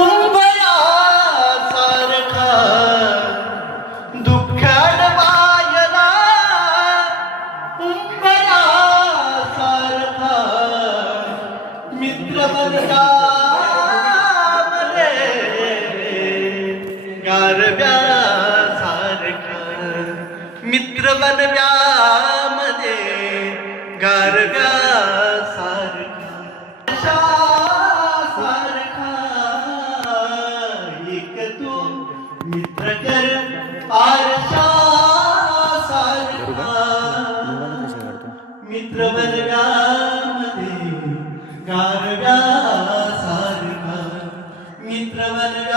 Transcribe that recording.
उंबरा सारखा दुःखाड वायला उंबरा सारखा मित्र बनला मले गारव्या सारखा मित्र बनव्या मध्ये गारव्या सारखा सारखा एक तू मित्र कर आरशा सारखा मित्र बनव्या मध्ये गारव्या सारखा मित्र बनव्या